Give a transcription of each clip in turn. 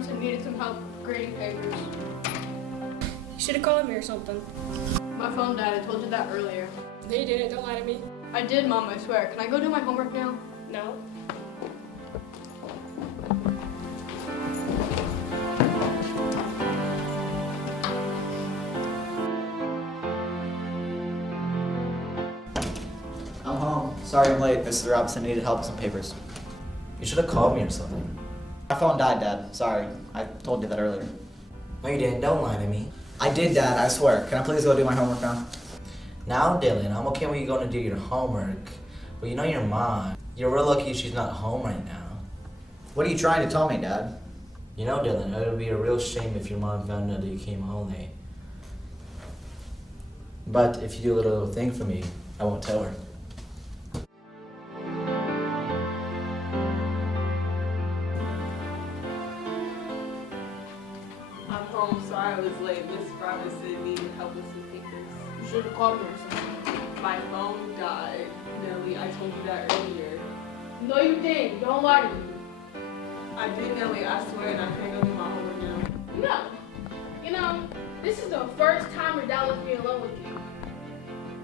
once and needed some help grading papers. You should have called me or something. My phone died. I told you that earlier. No, you didn't. Don't lie to me. I did, Mom, I swear. Can I go do my homework now? No. I'm home. Sorry I'm late. Mrs. Robinson needed help with some papers. You should have called me or something. My phone died, Dad. Sorry. I told you that earlier. No, you didn't. Don't lie to me. I did, Dad. I swear. Can I please go do my homework now? Now, Dylan, I'm okay when you're going to do your homework. But you know your mom. You're real lucky she's not home right now. What are you trying to tell me, Dad? You know, Dylan, it would be a real shame if your mom found out that you came home late. But if you do a little thing for me, I won't tell her. I'm home. Sorry I was late. Miss Robinson needed help with some papers. You should have called me or something. My phone died. Nelly, I told you that earlier. No, you didn't. Don't lie to me. I did, Nelly. I swear, and I can't go do my homework now. No. You know, this is the first time your dad left me alone with you.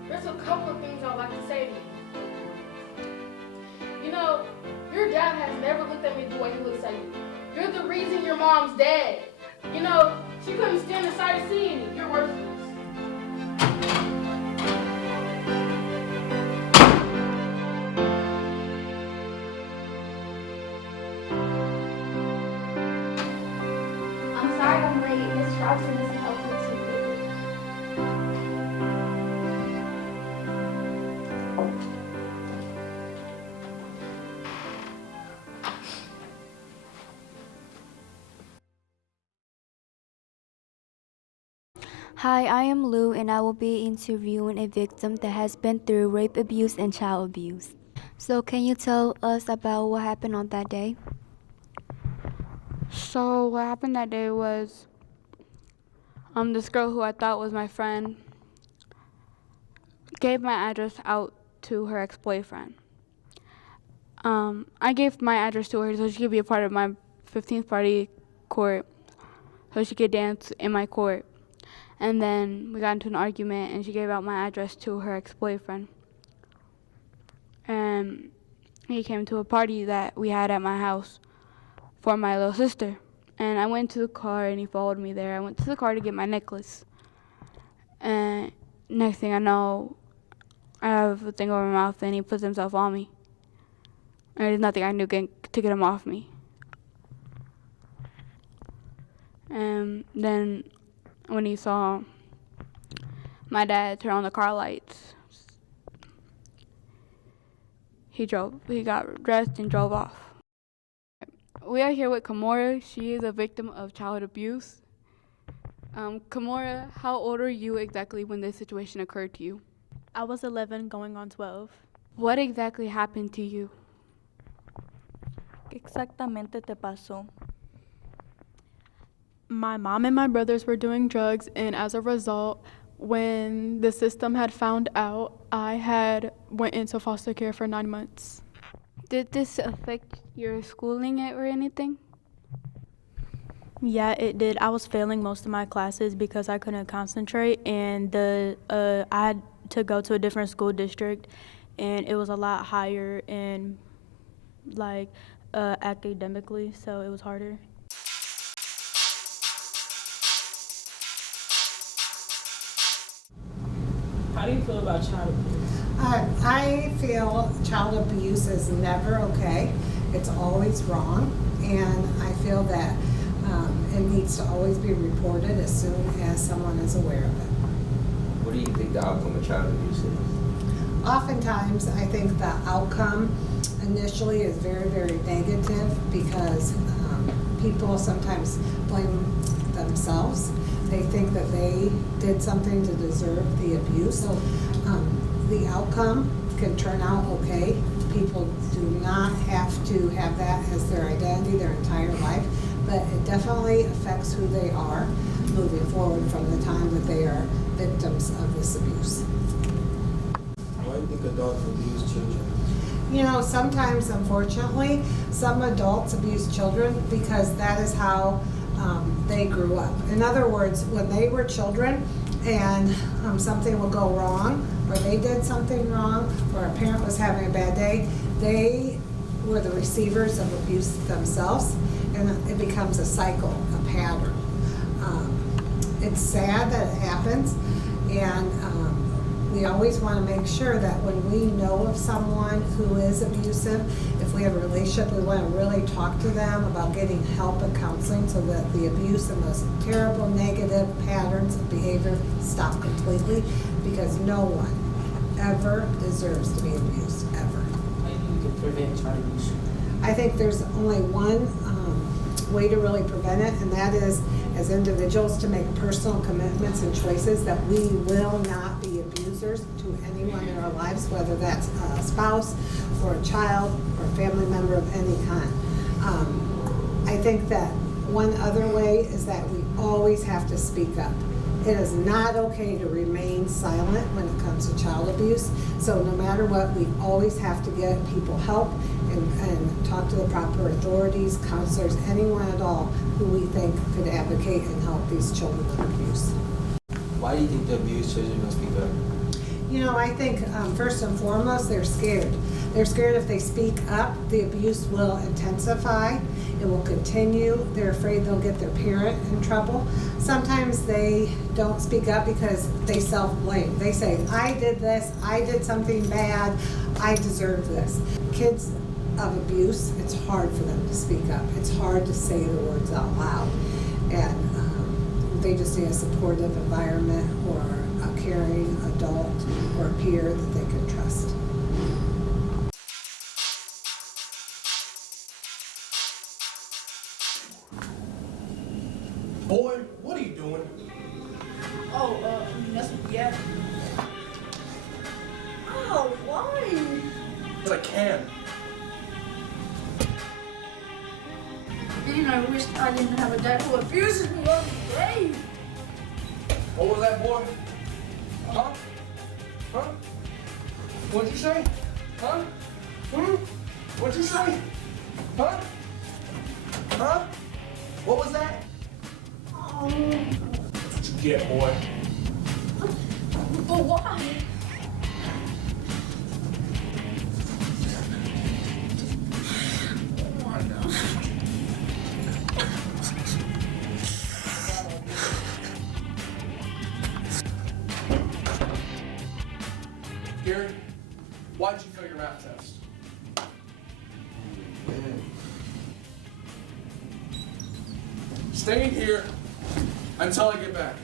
There's a couple of things I'd like to say to you. You know, your dad has never looked at me the way he looks at you. You're the reason your mom's dead. You know, she couldn't stand the sight of seeing you. You're worthless. I'm sorry I'm late. Miss Robinson needs help with some papers. Hi, I am Lou, and I will be interviewing a victim that has been through rape abuse and child abuse. So can you tell us about what happened on that day? So what happened that day was this girl who I thought was my friend gave my address out to her ex-boyfriend. I gave my address to her so she could be a part of my 15th party court, so she could dance in my court. And then we got into an argument and she gave out my address to her ex-boyfriend. And he came to a party that we had at my house for my little sister. And I went to the car and he followed me there. I went to the car to get my necklace. And next thing I know, I have a thing over my mouth and he puts himself on me. And there's nothing I knew to get him off me. And then when he saw my dad turn on the car lights, he got dressed and drove off. We are here with Kimora. She is a victim of child abuse. Kimora, how old are you exactly when this situation occurred to you? I was 11 going on 12. What exactly happened to you? ¿Qué exactamente te pasó? My mom and my brothers were doing drugs, and as a result, when the system had found out, I went into foster care for 9 months. Did this affect your schooling or anything? Yeah, it did. I was failing most of my classes because I couldn't concentrate, and I had to go to a different school district, and it was a lot higher in academically, so it was harder. How do you feel about child abuse? I feel child abuse is never okay. It's always wrong, and I feel that it needs to always be reported as soon as someone is aware of it. What do you think the outcome of child abuse is? Oftentimes, I think the outcome initially is very, very negative because people sometimes blame themselves. They think that they did something to deserve the abuse. So the outcome can turn out okay. People do not have to have that as their identity their entire life, but it definitely affects who they are moving forward from the time that they are victims of this abuse. Why do you think adults abuse children? You know, sometimes, unfortunately, some adults abuse children because that is how they grew up. In other words, when they were children and something will go wrong, or they did something wrong, or a parent was having a bad day, they were the receivers of abuse themselves, and it becomes a cycle, a pattern. It's sad that it happens, and we always want to make sure that when we know of someone who is abusive, if we have a relationship, we want to really talk to them about getting help and counseling so that the abuse and those terrible negative patterns of behavior stop completely, because no one ever deserves to be abused, ever. How do you can prevent child abuse? I think there's only one way to really prevent it, and that is as individuals to make personal commitments and choices that we will not be abusers to anyone in our lives, whether that's a spouse or a child or a family member of any kind. I think that one other way is that we always have to speak up. It is not okay to remain silent when it comes to child abuse. So no matter what, we always have to get people help and talk to the proper authorities, counselors, anyone at all who we think could advocate and help these children with abuse. Why do you think the abused children don't speak up? You know, I think first and foremost, they're scared. They're scared if they speak up, the abuse will intensify. It will continue. They're afraid they'll get their parent in trouble. Sometimes they don't speak up because they self-blame. They say, I did this, I did something bad, I deserve this. Kids of abuse, it's hard for them to speak up. It's hard to say the words out loud. And they just need a supportive environment or a caring adult or a peer that they can trust. Boy, what are you doing? Oh, nothing yet. Oh, why? Because I can. Man, I wish I didn't have a dad who abuses me every day. What was that, boy? Huh? Huh? What'd you say? Huh? What'd you say? Huh? Huh? What was that? Oh. That's what you get, boy. But why? Gary, why did you fail your math test? Stay here until I get back.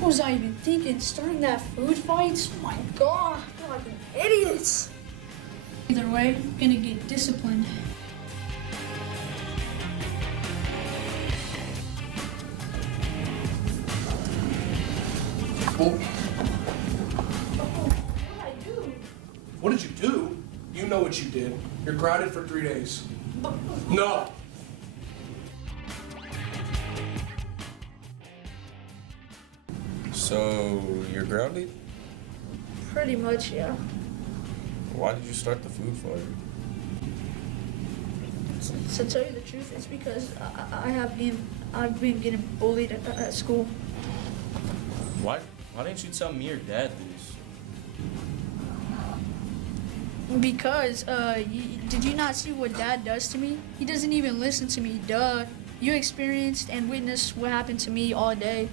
What was I even thinking? Starting that food fight? Oh my god, I feel like an idiot. Either way, I'm gonna get disciplined. Well, what did you do? You know what you did. You're grounded for 3 days. No. So, you're grounded? Pretty much, yeah. Why did you start the food fire? To tell you the truth, it's because I've been getting bullied at school. Why didn't you tell me or Dad this? Because, did you not see what Dad does to me? He doesn't even listen to me, duh. You experienced and witnessed what happened to me all day.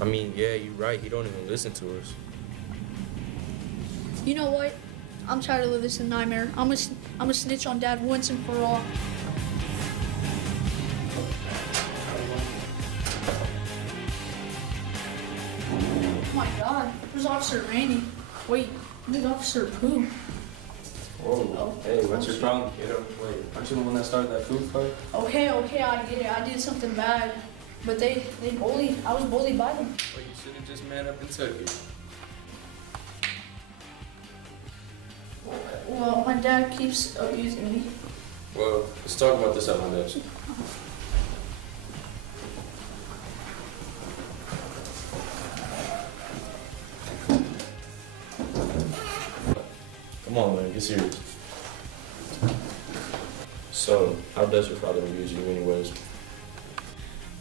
I mean, yeah, you're right. He don't even listen to us. You know what? I'm tired of living this nightmare. I'm a snitch on Dad once and for all. Oh my god, there's Officer Randy. Wait, there's Officer Pooh. Whoa. Hey, what's your problem, kiddo? Wait, aren't you the one that started that food fight? Okay, I get it. I did something bad. But I was bullied by them. Well, you should have just man up and took it. Well, my dad keeps abusing me. Well, let's talk about this at my desk. Come on, man, get serious. So, how does your father abuse you anyways?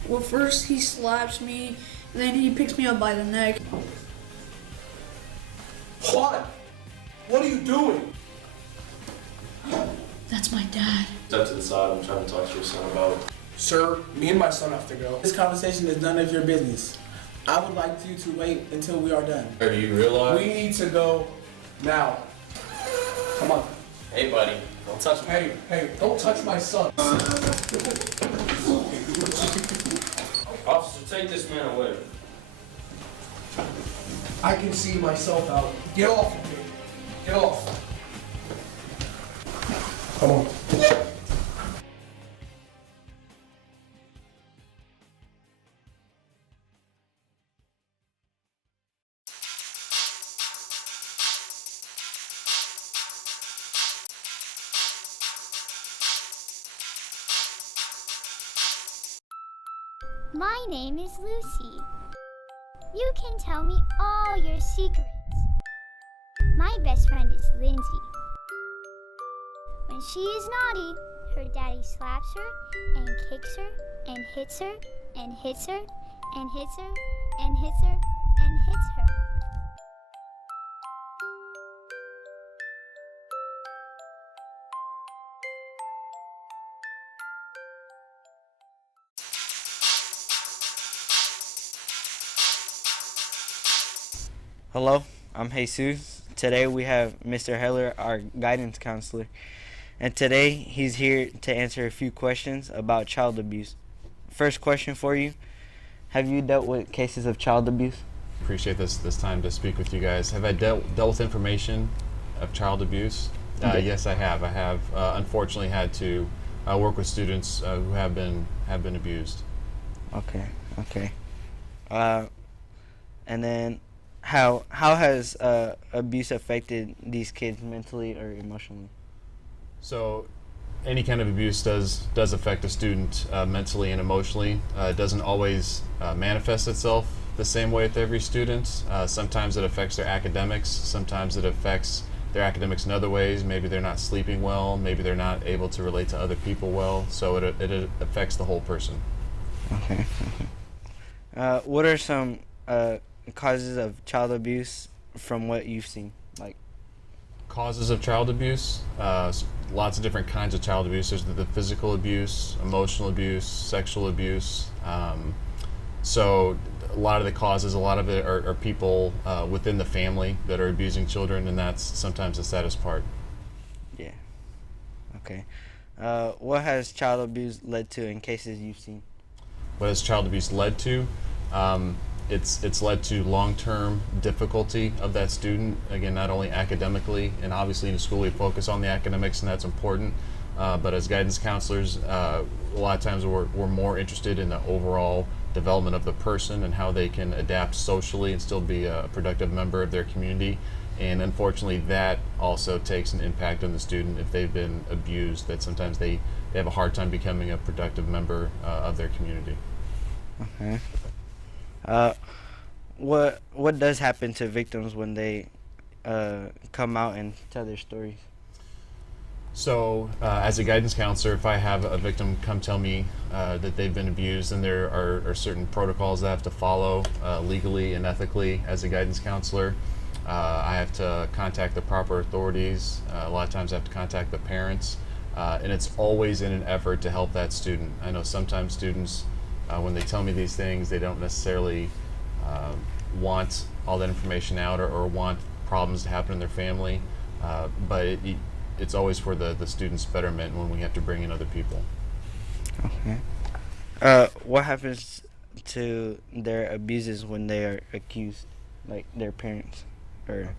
Well, first he slaps me, and then he picks me up by the neck. What? What are you doing? That's my dad. Step to the side, I'm trying to talk to your son about. Sir, me and my son have to go. This conversation is none of your business. I would like you to wait until we are done. Do you realize? We need to go now. Come on. Hey, buddy, don't touch me. Hey, don't touch my son. Officer, take this man away. I can see myself out. Get off of me. Get off. Come on. My name is Lucy. You can tell me all your secrets. My best friend is Lindsay. When she is naughty, her daddy slaps her and kicks her and hits her and hits her and hits her and hits her and hits her. Hello, I'm Jesus. Today we have Mr. Heller, our guidance counselor, and today he's here to answer a few questions about child abuse. First question for you: have you dealt with cases of child abuse? Appreciate this time to speak with you guys. Have I dealt with information of child abuse? Yes, I have. I have unfortunately had to work with students who have been abused. Okay. And then how has abuse affected these kids mentally or emotionally? So any kind of abuse does affect a student mentally and emotionally. It doesn't always manifest itself the same way with every student. Sometimes it affects their academics. Sometimes it affects their academics in other ways. Maybe they're not sleeping well. Maybe they're not able to relate to other people well. So it affects the whole person. Okay. What are some causes of child abuse from what you've seen? Like causes of child abuse, lots of different kinds of child abuse. There's the physical abuse, emotional abuse, sexual abuse. So a lot of the causes, a lot of it are people within the family that are abusing children, and that's sometimes the saddest part. Yeah. Okay. What has child abuse led to in cases you've seen? What has child abuse led to? It's led to long-term difficulty of that student. Again, not only academically, and obviously in school we focus on the academics, and that's important. But as guidance counselors, a lot of times we're more interested in the overall development of the person and how they can adapt socially and still be a productive member of their community. And unfortunately, that also takes an impact on the student if they've been abused. That sometimes they have a hard time becoming a productive member of their community. Okay. What does happen to victims when they come out and tell their stories? So as a guidance counselor, if I have a victim come tell me that they've been abused, then there are certain protocols that I have to follow legally and ethically as a guidance counselor. I have to contact the proper authorities. A lot of times I have to contact the parents. And it's always in an effort to help that student. I know sometimes students, when they tell me these things, they don't necessarily want all that information out or want problems to happen in their family. But it's always for the student's betterment when we have to bring in other people. Okay. What happens to their abuses when they are accused, like their parents? Or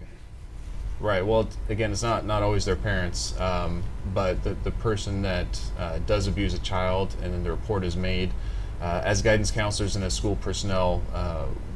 Right. Well, again, it's not always their parents, but the person that does abuse a child and then the report is made. As guidance counselors and as school personnel,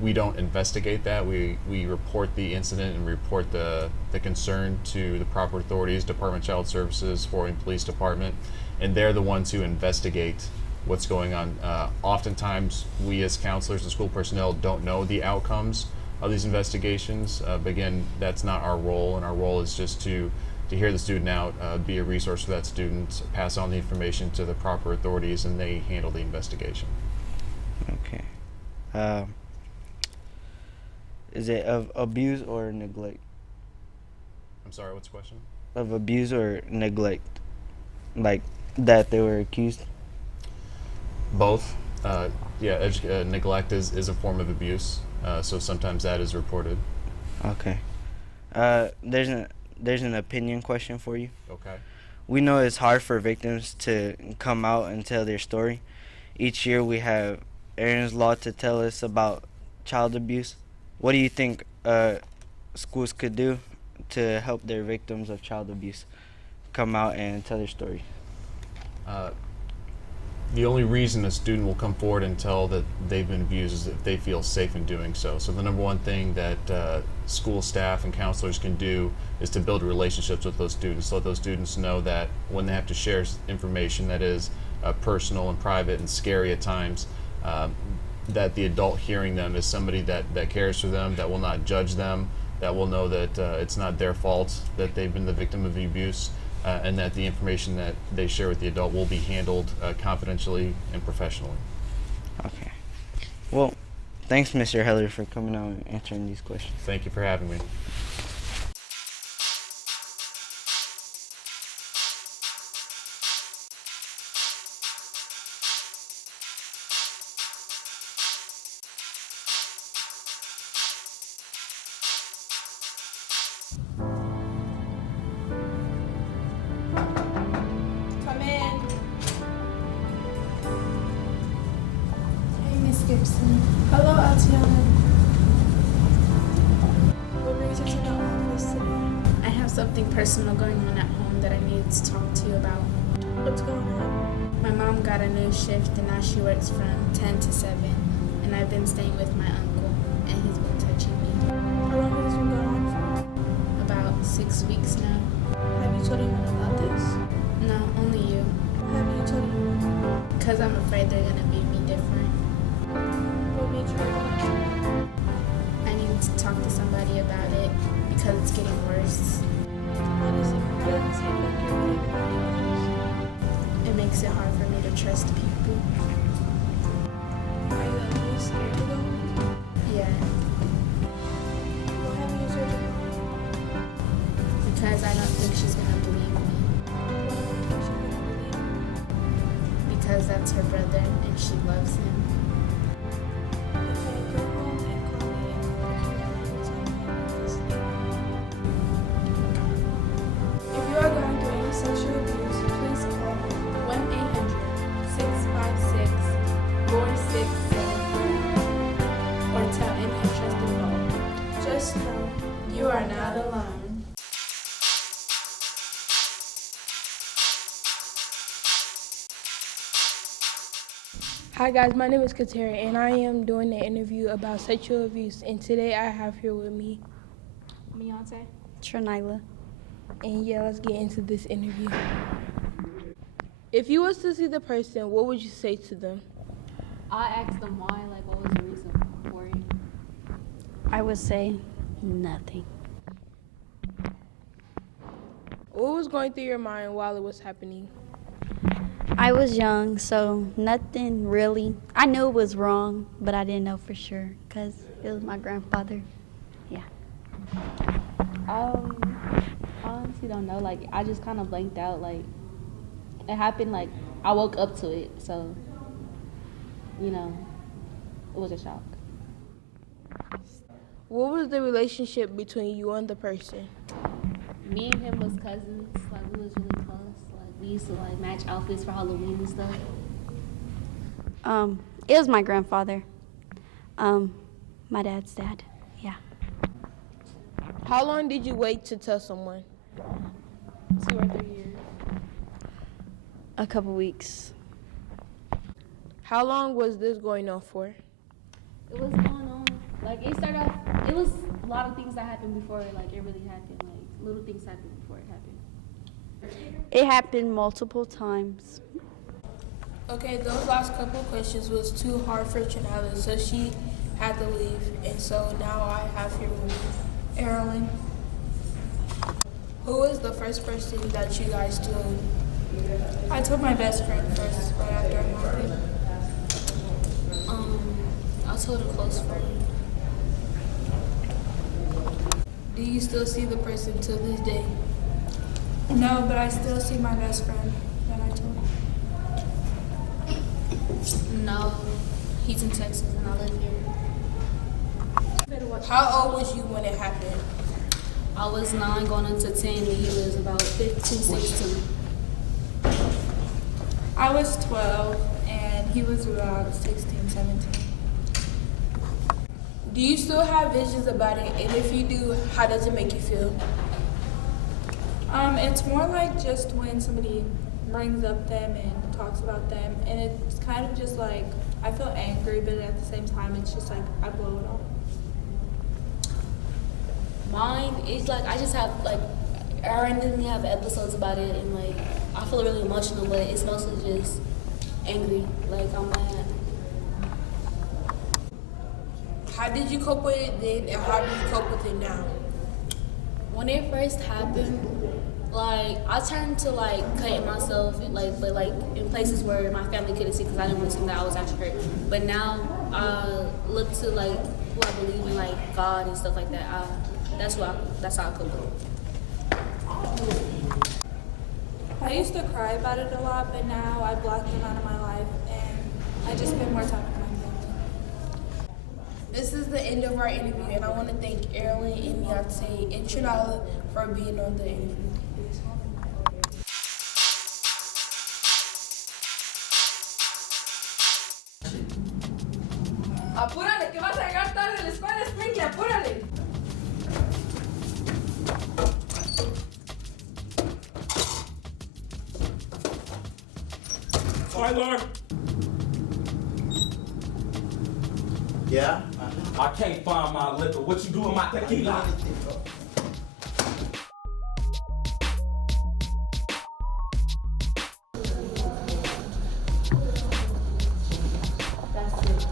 we don't investigate that. We report the incident and report the concern to the proper authorities, Department of Child Services, Fort Wayne Police Department, and they're the ones who investigate what's going on. Oftentimes, we as counselors and school personnel don't know the outcomes of these investigations, but again, that's not our role, and our role is just to hear the student out, be a resource for that student, pass on the information to the proper authorities, and they handle the investigation. Okay. Is it of abuse or neglect? I'm sorry, what's the question? Of abuse or neglect, like that they were accused? Both. Neglect is a form of abuse, so sometimes that is reported. Okay. There's an opinion question for you. Okay. We know it's hard for victims to come out and tell their story. Each year we have Aaron's Law to tell us about child abuse. What do you think schools could do to help their victims of child abuse come out and tell their story? The only reason a student will come forward and tell that they've been abused is if they feel safe in doing so. So the number one thing that school staff and counselors can do is to build relationships with those students, let those students know that when they have to share information that is personal and private and scary at times, that the adult hearing them is somebody that cares for them, that will not judge them, that will know that it's not their fault that they've been the victim of the abuse, and that the information that they share with the adult will be handled confidentially and professionally. Okay. Well, thanks, Mr. Heller, for coming out and answering these questions. Thank you for having me. Come in. Hey, Miss Gibson. Hello, Atiana. What brings you to the office today? I have something personal going on at home that I needed to talk to you about. What's going on? My mom got a new shift and now she works from 10 to 7. And I've been staying with my uncle and he's been touching me. How long has this been going on for? About 6 weeks now. Have you told anyone about this? No, only you. Why haven't you told anyone? Because I'm afraid they're going to view me different. What made you work on I need to talk to somebody about it because it's getting worse. How does it affect your behavior? It makes it hard for me to trust people. Are you scared to go? Yeah, What happened to surgery? because I don't think she's going to believe me. Why don't you think she's gonna believe you? Because that's her brother and she loves him. Okay, go home and call me and I'll pick you up and tell me how to sleep. If you are going through any sexual abuse, please call 1-800-656-4674 or tell any trusted phone. Just know you are not alone. Hi guys, my name is Katera and I am doing an interview about sexual abuse, and today I have here with me Beyonce? Trinila. and yeah, let's get into this interview. If you was to see the person, what would you say to them? I asked them why, like what was the reason for it? I would say nothing. What was going through your mind while it was happening? I was young, so nothing really. I knew it was wrong, but I didn't know for sure because it was my grandfather. Yeah. I honestly don't know. Like I just kind of blanked out. Like it happened. Like I woke up to it, so you know, it was a shock. What was the relationship between you and the person? Me and him was cousins. Like we was really close. Like we used to like match outfits for Halloween and stuff. It was my grandfather. My dad's dad. Yeah. How long did you wait to tell someone? 2 or 3 years. A couple weeks. How long was this going on for? It was going on. Like it started off. It was a lot of things that happened before like it really happened. Like little things happened before it happened. It happened multiple times. Okay, those last couple of questions was too hard for Trinella, so she had to leave. And so now I have here with me Erin. Who was the first person that you guys told? I told my best friend first, right after I married. I told a close friend. Do you still see the person to this day? No, but I still see my best friend that I told. No, he's in Texas and I live here. How old was you when it happened? I was 9 going into 10 and he was about 15, 16. I was 12 and he was about 16, 17. Do you still have visions about it? And if you do, how does it make you feel? It's more like just when somebody brings up them and talks about them, and it's kind of just like I feel angry, but at the same time, it's just like I blow it off. Mine is like I just have like I randomly have episodes about it and like I feel really emotional, but it's mostly just angry. Like I'm mad. How did you cope with it then, and how do you cope with it now? When it first happened, like I turned to like cutting myself, but in places where my family couldn't see because I didn't want to see that I was actually hurt. But now I look to like who I believe in, like God and stuff like that. That's how I cope with it. I used to cry about it a lot, but now I block them out of my life and I just spend more time with my family. This is the end of our interview, and I want to thank Erin and Yate and Trinella for being on the interview. Apúrale, que vas a llegar tarde a la escuela, Springy, apúrale. Tyler? Yeah? I can't find my liquor. What you do with my tequila? That's it.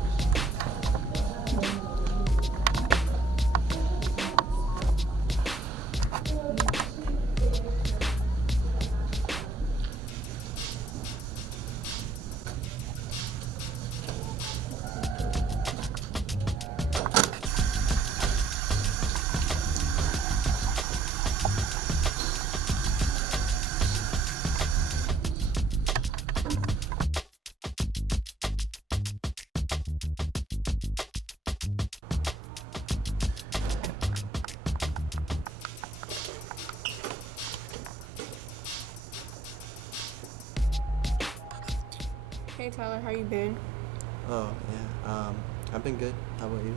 Hey Tyler, how you been? Oh, yeah. I've been good. How about you?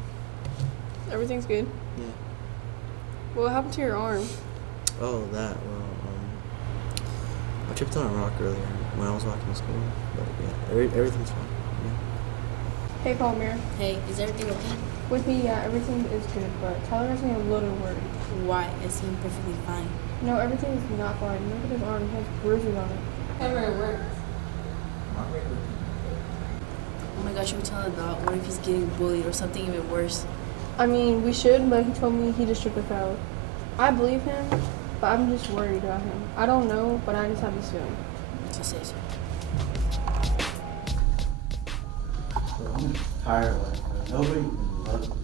Everything's good? Yeah. What happened to your arm? Oh, that. Well, I tripped on a rock earlier when I was walking to school. But yeah, everything's fine. Yeah. Hey Palmer. Hey, is everything okay? With me, yeah, everything is good, but Tyler has me a little worried. Why? It seemed perfectly fine. No, everything is not fine. Look at his arm. He has bruises on it. Everywhere. Oh my gosh, should we tell him about what if he's getting bullied or something even worse? I mean, we should, but he told me he just tripped a foul. I believe him, but I'm just worried about him. I don't know, but I just have this feeling. She says so. I'm tired of life. Nobody even loves me.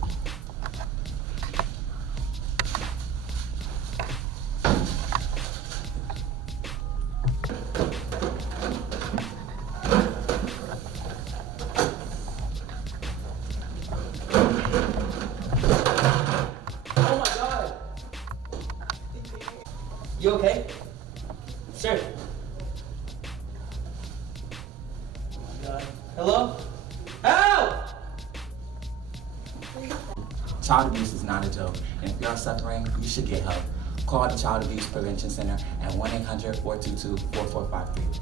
You okay? Sir. Hello? Help! Child abuse is not a joke, and if you're suffering, you should get help. Call the Child Abuse Prevention Center at 1-800-422-4453.